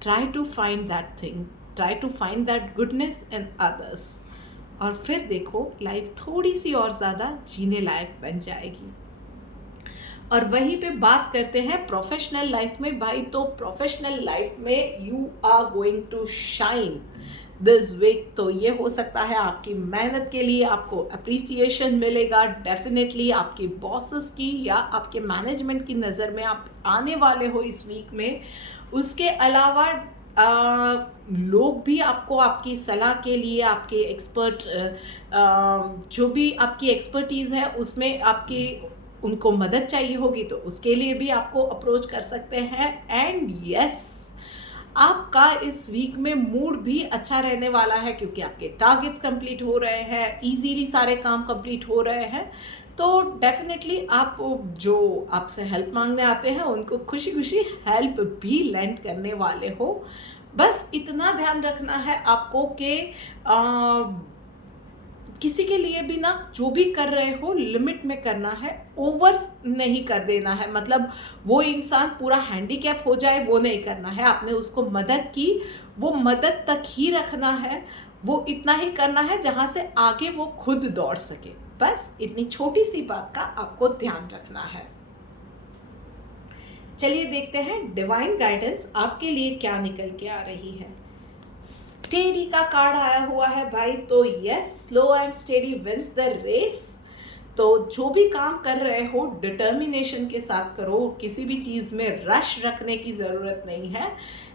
Try to find that thing, try to find that goodness in others, और फिर देखो लाइफ थोड़ी सी और ज़्यादा जीने लायक बन जाएगी। और वहीं पे बात करते हैं प्रोफेशनल लाइफ में। भाई तो प्रोफेशनल लाइफ में you are going to shine this week. तो ये हो सकता है आपकी मेहनत के लिए आपको अप्रिसिएशन मिलेगा, डेफिनेटली आपके बॉसेस की या आपके मैनेजमेंट की नज़र में आप आने वाले हो इस वीक में। उसके अलावा लोग भी आपको आपकी सलाह के लिए, आपके एक्सपर्ट जो भी आपकी एक्सपर्टीज़ है उसमें आपकी उनको मदद चाहिए होगी तो उसके लिए भी आपको अप्रोच कर सकते हैं। एंड यस, आपका इस वीक में मूड भी अच्छा रहने वाला है क्योंकि आपके टारगेट्स कंप्लीट हो रहे हैं, इजीली सारे काम कंप्लीट हो रहे हैं। तो डेफिनेटली आप जो आपसे हेल्प मांगने आते हैं उनको खुशी खुशी हेल्प भी लैंड करने वाले हो। बस इतना ध्यान रखना है आपको कि किसी के लिए भी ना जो भी कर रहे हो लिमिट में करना है, ओवर नहीं कर देना है। मतलब वो इंसान पूरा हैंडीकैप हो जाए वो नहीं करना है। आपने उसको मदद की, वो मदद तक ही रखना है, वो इतना ही करना है जहाँ से आगे वो खुद दौड़ सके। बस इतनी छोटी सी बात का आपको ध्यान रखना है। चलिए देखते हैं डिवाइन गाइडेंस आपके लिए क्या निकल के आ रही है। स्टेडी का कार्ड आया हुआ है भाई, तो yes, slow and steady wins the race. तो जो भी काम कर रहे हो डिटर्मिनेशन के साथ करो, किसी भी चीज़ में रश रखने की ज़रूरत नहीं है।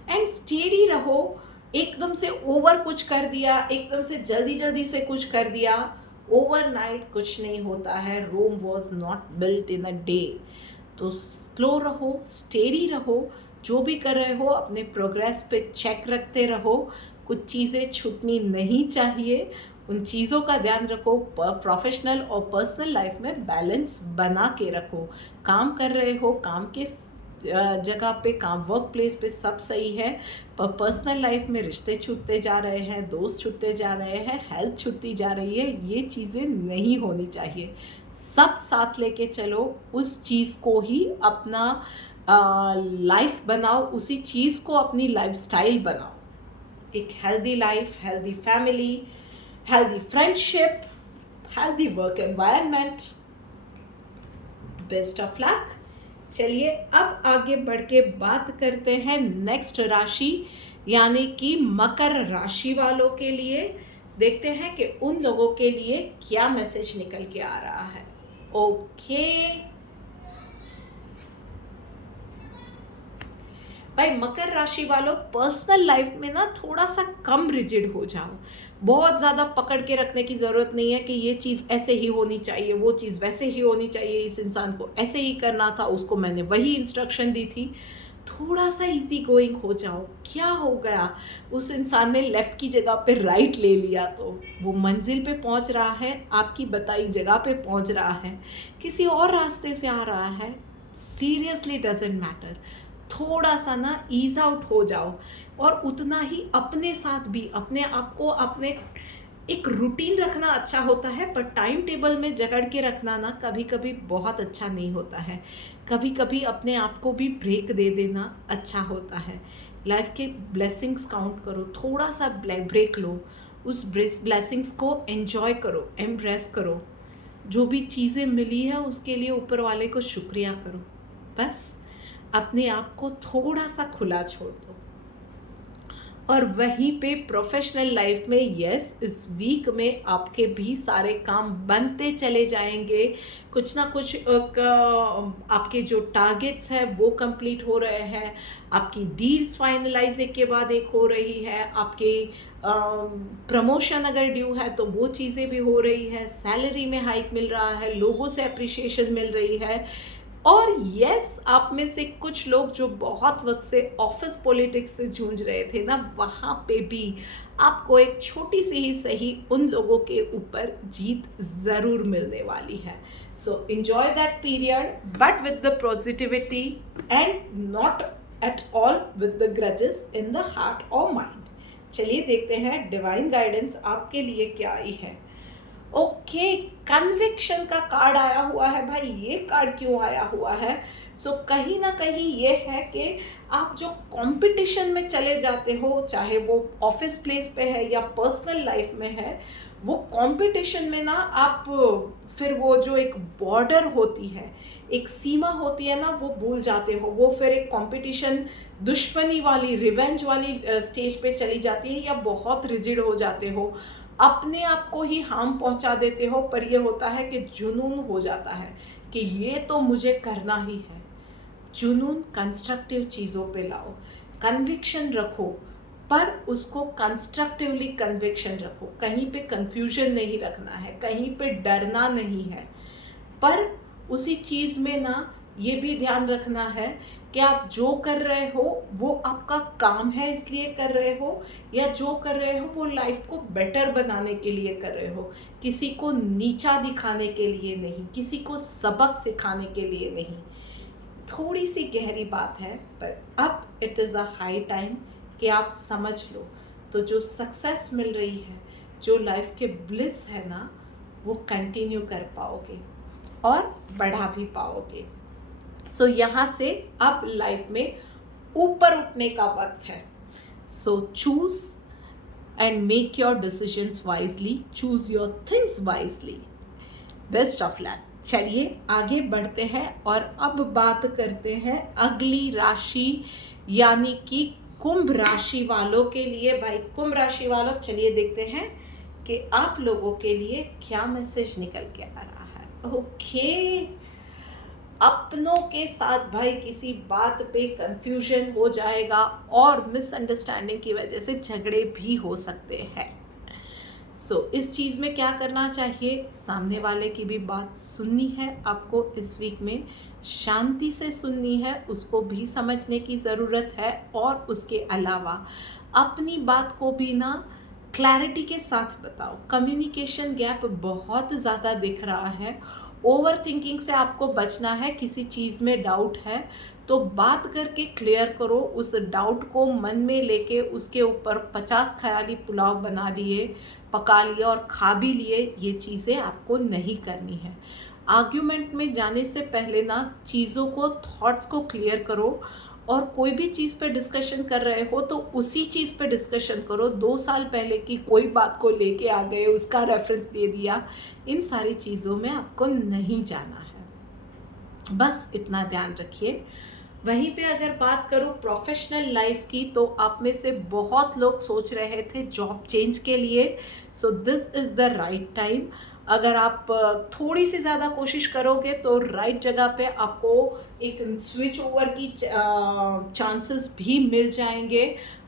एंड स्टेडी रहो। एकदम से ओवर कुछ कर दिया, एकदम से जल्दी जल्दी से कुछ कर दिया, ओवरनाइट कुछ नहीं होता है। Rome was not built in a day. तो स्लो रहो, स्टेडी रहो, जो भी कर रहे हो अपने प्रोग्रेस पे चेक रखते रहो। कुछ चीज़ें छूटनी नहीं चाहिए, उन चीज़ों का ध्यान रखो। प्रोफेशनल और पर्सनल लाइफ में बैलेंस बना के रखो। काम कर रहे हो, काम के जगह पे, काम वर्क प्लेस पे सब सही है, पर पर्सनल लाइफ में रिश्ते छूटते जा रहे हैं, दोस्त छूटते जा रहे हैं, हेल्थ छूटती जा रही है। ये चीज़ें नहीं होनी चाहिए। सब साथ लेके चलो, उस चीज़ को ही अपना लाइफ बनाओ, उसी चीज़ को अपनी लाइफस्टाइल बनाओ। एक healthy life, healthy family, healthy friendship, healthy work environment. Best of luck. चलिए अब आगे बढ़ के बात करते हैं नेक्स्ट राशि यानी कि मकर राशि वालों के लिए। देखते हैं कि उन लोगों के लिए क्या मैसेज निकल के आ रहा है। ओके भाई, मकर राशि वालों पर्सनल लाइफ में ना थोड़ा सा कम रिजिड हो जाओ। बहुत ज़्यादा पकड़ के रखने की ज़रूरत नहीं है कि ये चीज़ ऐसे ही होनी चाहिए, वो चीज़ वैसे ही होनी चाहिए, इस इंसान को ऐसे ही करना था, उसको मैंने वही इंस्ट्रक्शन दी थी। थोड़ा सा इजी गोइंग हो जाओ। क्या हो गया, उस इंसान ने लेफ़्ट की जगह पे राइट ले लिया तो वो मंजिल पे पहुंच रहा है, आपकी बताई जगह पे पहुंच रहा है, किसी और रास्ते से आ रहा है, सीरियसली डजेंट मैटर। थोड़ा सा ना ईज आउट हो जाओ। और उतना ही अपने साथ भी, अपने आप को, अपने एक रूटीन रखना अच्छा होता है, पर टाइम टेबल में जकड़ के रखना ना कभी कभी बहुत अच्छा नहीं होता है। कभी कभी अपने आप को भी ब्रेक दे देना अच्छा होता है। लाइफ के ब्लेसिंग्स काउंट करो, थोड़ा सा ब्रेक लो, उस ब्लेसिंग्स को एंजॉय करो, एम्ब्रेस करो। जो भी चीज़ें मिली है उसके लिए ऊपर वाले को शुक्रिया करो। बस अपने आप को थोड़ा सा खुला छोड़ दो। और वहीं पे प्रोफेशनल लाइफ में यस, इस वीक में आपके भी सारे काम बनते चले जाएंगे, कुछ ना कुछ आपके जो टारगेट्स हैं वो कंप्लीट हो रहे हैं, आपकी डील्स फाइनलाइज एक के बाद एक हो रही है, आपके प्रमोशन अगर ड्यू है तो वो चीज़ें भी हो रही है, सैलरी में हाइक मिल रहा है, लोगों से अप्रिशिएशन मिल रही है। और यस, आप में से कुछ लोग जो बहुत वक्त से ऑफिस पॉलिटिक्स से जूझ रहे थे ना, वहाँ पे भी आपको एक छोटी सी ही सही उन लोगों के ऊपर जीत ज़रूर मिलने वाली है। सो enjoy that period, but with the positivity and not at all with the grudges in the heart or mind. चलिए देखते हैं डिवाइन गाइडेंस आपके लिए क्या आई है। ओके, कन्विक्शन का कार्ड आया हुआ है। भाई ये कार्ड क्यों आया हुआ है? सो कहीं ना कहीं ये है कि आप जो कंपटीशन में चले जाते हो, चाहे वो ऑफिस प्लेस पे है या पर्सनल लाइफ में है, वो कंपटीशन में ना आप फिर वो जो एक बॉर्डर होती है, एक सीमा होती है ना, वो भूल जाते हो। वो फिर एक कंपटीशन दुश्मनी वाली, रिवेंज वाली स्टेज पे चली जाती है, या बहुत रिजिड हो जाते हो, अपने आप को ही हार्म पहुंचा देते हो। पर ये होता है कि जुनून हो जाता है कि ये तो मुझे करना ही है। जुनून कंस्ट्रक्टिव चीज़ों पे लाओ, कन्विक्शन रखो, पर उसको कंस्ट्रक्टिवली कन्विक्शन रखो। कहीं पे कंफ्यूजन नहीं रखना है, कहीं पे डरना नहीं है, पर उसी चीज़ में ना ये भी ध्यान रखना है कि आप जो कर रहे हो वो आपका काम है इसलिए कर रहे हो, या जो कर रहे हो वो लाइफ को बेटर बनाने के लिए कर रहे हो, किसी को नीचा दिखाने के लिए नहीं, किसी को सबक सिखाने के लिए नहीं। थोड़ी सी गहरी बात है, पर अब it is a high time कि आप समझ लो। तो जो सक्सेस मिल रही है, जो लाइफ के ब्लिस है ना, वो कंटिन्यू कर पाओगे और बढ़ा भी पाओगे। सो यहाँ से अब लाइफ में ऊपर उठने का वक्त है। So choose and make your decisions wisely, choose your things wisely. Best of luck. चलिए आगे बढ़ते हैं और अब बात करते हैं अगली राशि यानी कि कुंभ राशि वालों के लिए। भाई कुंभ राशि वालों, चलिए देखते हैं कि आप लोगों के लिए क्या मैसेज निकल के आ रहा है। ओके, अपनों के साथ भाई किसी बात पे कंफ्यूजन हो जाएगा और मिसअंडरस्टैंडिंग की वजह से झगड़े भी हो सकते हैं। सो इस चीज़ में क्या करना चाहिए? सामने वाले की भी बात सुननी है आपको, इस वीक में शांति से सुननी है, उसको भी समझने की ज़रूरत है। और उसके अलावा अपनी बात को भी ना क्लैरिटी के साथ बताओ। कम्युनिकेशन गैप बहुत ज़्यादा दिख रहा है। ओवर थिंकिंग से आपको बचना है। किसी चीज़ में डाउट है तो बात करके क्लियर करो। उस डाउट को मन में लेके उसके ऊपर 50 ख्याली पुलाव बना लिए, पका लिए और खा भी लिए, ये चीज़ें आपको नहीं करनी है। आर्ग्यूमेंट में जाने से पहले ना चीज़ों को, थॉट्स को क्लियर करो। और कोई भी चीज़ पे डिस्कशन कर रहे हो तो उसी चीज़ पे डिस्कशन करो। 2 साल पहले की कोई बात को लेके आ गए, उसका रेफरेंस दे दिया, इन सारी चीज़ों में आपको नहीं जाना है। बस इतना ध्यान रखिए। वहीं पे अगर बात करूँ प्रोफेशनल लाइफ की, तो आप में से बहुत लोग सोच रहे थे जॉब चेंज के लिए। सो this is the right time. अगर आप थोड़ी सी ज़्यादा कोशिश करोगे तो राइट जगह पे आपको एक स्विच ओवर की चांसेस भी मिल जाएंगे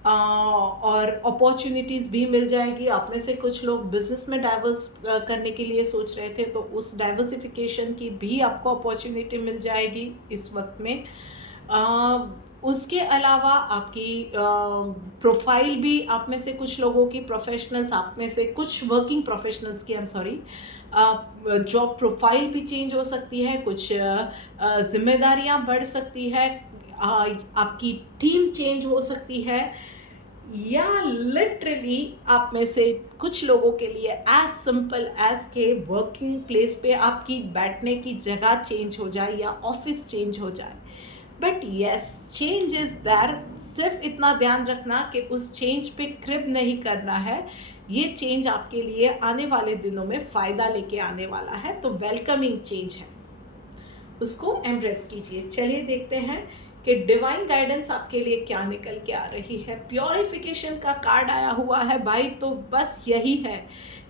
और अपॉर्चुनिटीज़ भी मिल जाएगी। आप में से कुछ लोग बिजनेस में डाइवर्स करने के लिए सोच रहे थे, तो उस डाइवर्सिफिकेशन की भी आपको अपॉर्चुनिटी मिल जाएगी इस वक्त में। उसके अलावा आपकी प्रोफाइल भी, आप में से कुछ लोगों की, प्रोफेशनल्स, आप में से कुछ वर्किंग प्रोफेशनल्स की, I am sorry, job profile भी चेंज हो सकती है। कुछ जिम्मेदारियां बढ़ सकती है, आपकी टीम चेंज हो सकती है, या लिटरली आप में से कुछ लोगों के लिए एज सिंपल एज के वर्किंग प्लेस पे आपकी बैठने की जगह चेंज हो जाए या ऑफिस चेंज हो जाए। But yes, change is there. सिर्फ इतना ध्यान रखना कि उस चेंज पे क्रिप नहीं करना है। ये चेंज आपके लिए आने वाले दिनों में फ़ायदा लेके आने वाला है, तो वेलकमिंग चेंज है, उसको एम्ब्रेस कीजिए। चलिए देखते हैं कि डिवाइन गाइडेंस आपके लिए क्या निकल के आ रही है। प्योरिफिकेशन का कार्ड आया हुआ है भाई, तो बस यही है।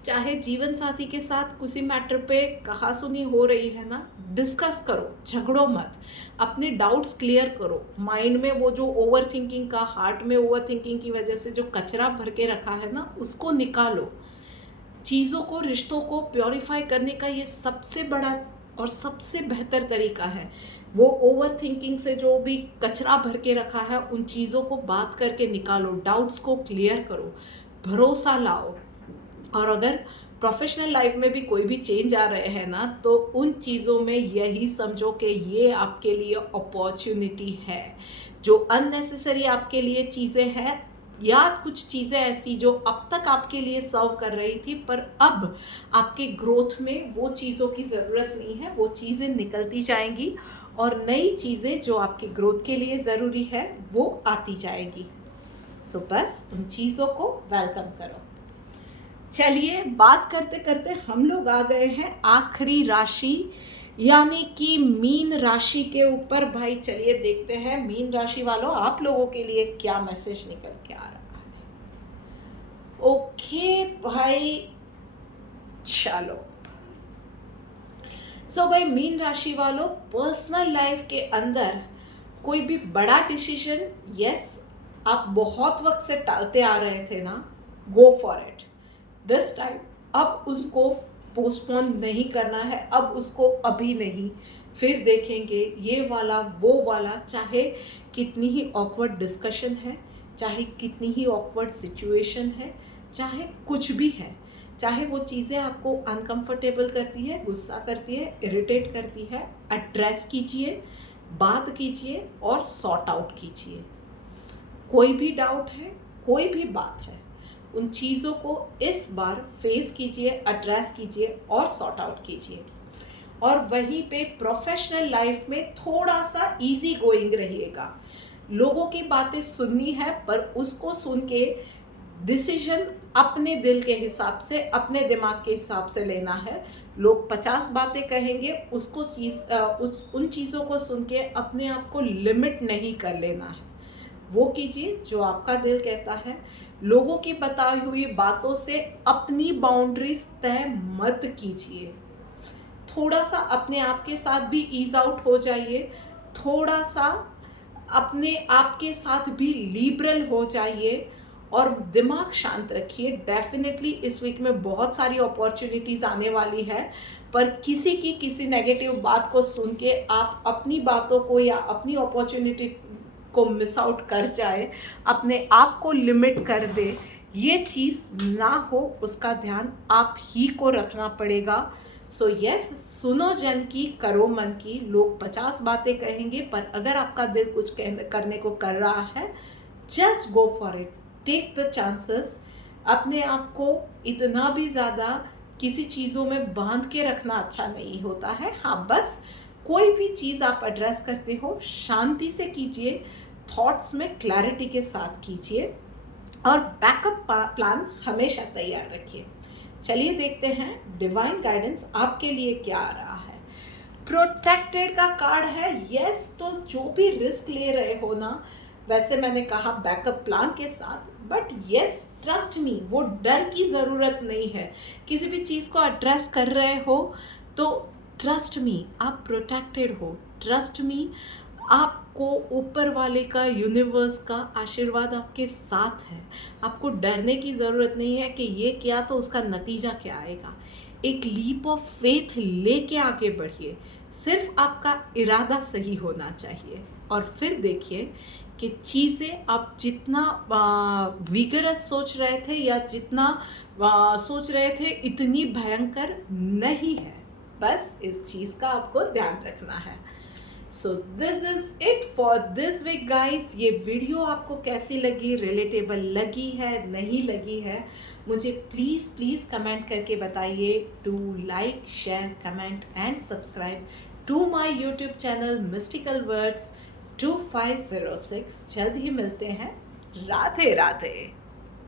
चाहे जीवन साथी के साथ किसी मैटर पे कहासुनी हो रही है ना, डिस्कस करो, झगड़ो मत, अपने डाउट्स क्लियर करो। माइंड में वो जो ओवर थिंकिंग का, हार्ट में ओवर थिंकिंग की वजह से जो कचरा भर के रखा है ना, उसको निकालो। चीज़ों को, रिश्तों को प्योरीफाई करने का ये सबसे बड़ा और सबसे बेहतर तरीका है। वो ओवर थिंकिंग से जो भी कचरा भर के रखा है, उन चीज़ों को बात करके निकालो, डाउट्स को क्लियर करो, भरोसा लाओ। और अगर प्रोफेशनल लाइफ में भी कोई भी चेंज आ रहे हैं ना, तो उन चीज़ों में यही समझो कि ये आपके लिए अपॉर्चुनिटी है। जो अननेसेसरी आपके लिए चीज़ें हैं, या कुछ चीज़ें ऐसी जो अब तक आपके लिए सर्व कर रही थी, पर अब आपके ग्रोथ में वो चीज़ों की ज़रूरत नहीं है, वो चीज़ें निकलती जाएंगी और नई चीज़ें जो आपके ग्रोथ के लिए ज़रूरी है वो आती जाएगी। सो बस उन चीज़ों को वेलकम करो। चलिए, बात करते करते हम लोग आ गए हैं आखिरी राशि यानी कि मीन राशि के ऊपर। भाई चलिए देखते हैं मीन राशि वालों, आप लोगों के लिए क्या मैसेज निकल के आ रहा है। ओके भाई, चलो। सो भाई मीन राशि वालों, पर्सनल लाइफ के अंदर कोई भी बड़ा डिसीजन, यस, आप बहुत वक्त से टालते आ रहे थे ना, गो फॉर इट दिस टाइम। अब उसको पोस्टपोन नहीं करना है, अब उसको अभी नहीं, फिर देखेंगे, ये वाला वो वाला। चाहे कितनी ही ऑकवर्ड डिस्कशन है, चाहे कितनी ही ऑकवर्ड सिचुएशन है, चाहे कुछ भी है, चाहे वो चीज़ें आपको अनकंफर्टेबल करती है, गुस्सा करती है, इरिटेट करती है, एड्रेस कीजिए, बात कीजिए और सॉर्ट आउट कीजिए। कोई भी डाउट है, कोई भी बात है, उन चीज़ों को इस बार फेस कीजिए, एड्रेस कीजिए और सॉर्ट आउट कीजिए। और वहीं पे प्रोफेशनल लाइफ में थोड़ा सा इजी गोइंग रहिएगा। लोगों की बातें सुननी है, पर उसको सुन के डिसीजन अपने दिल के हिसाब से, अपने दिमाग के हिसाब से लेना है। लोग 50 बातें कहेंगे, उसको उन चीज़ों को सुन के अपने आप को लिमिट नहीं कर लेना है। वो कीजिए जो आपका दिल कहता है। लोगों की बताई हुई बातों से अपनी बाउंड्रीज तय मत कीजिए। थोड़ा सा अपने आप के साथ भी ईज आउट हो जाइए, थोड़ा सा अपने आप के साथ भी लिबरल हो जाइए और दिमाग शांत रखिए। डेफिनेटली इस वीक में बहुत सारी अपॉर्चुनिटीज़ आने वाली है, पर किसी नेगेटिव बात को सुन के आप अपनी बातों को या अपनी अपॉर्चुनिटी को मिस आउट कर जाए, अपने आप को लिमिट कर दे, ये चीज़ ना हो, उसका ध्यान आप ही को रखना पड़ेगा। सो यस, सुनो जन की, करो मन की। लोग 50 बातें कहेंगे, पर अगर आपका दिल कुछ करने को कर रहा है, just go for it, take the chances. अपने आप को इतना भी ज़्यादा किसी चीज़ों में बांध के रखना अच्छा नहीं होता है। हाँ, बस कोई भी चीज़ आप एड्रेस करते हो, शांति से कीजिए, थॉट्स में क्लैरिटी के साथ कीजिए और बैकअप प्लान हमेशा तैयार रखिए। चलिए देखते हैं डिवाइन गाइडेंस आपके लिए क्या आ रहा है। प्रोटेक्टेड का कार्ड है। यस, तो जो भी रिस्क ले रहे हो ना, वैसे मैंने कहा बैकअप प्लान के साथ, बट यस, ट्रस्ट मी, वो डर की ज़रूरत नहीं है। किसी भी चीज़ को एड्रेस कर रहे हो तो ट्रस्ट मी, आप प्रोटेक्टेड हो। ट्रस्ट मी, आपको ऊपर वाले का, यूनिवर्स का आशीर्वाद आपके साथ है। आपको डरने की ज़रूरत नहीं है कि ये किया तो उसका नतीजा क्या आएगा। एक लीप ऑफ फेथ लेके आगे बढ़िए। सिर्फ आपका इरादा सही होना चाहिए और फिर देखिए कि चीज़ें आप जितना विगरस सोच रहे थे या जितना सोच रहे थे, इतनी भयंकर नहीं है। बस इस चीज़ का आपको ध्यान रखना है। So this is it for this week guys. ये वीडियो आपको कैसी लगी, रिलेटेबल लगी है, नहीं लगी है, मुझे प्लीज़ कमेंट करके बताइए। To like, share, comment and subscribe to my YouTube channel Mystical Words 2506। जल्द ही मिलते हैं। राधे राधे।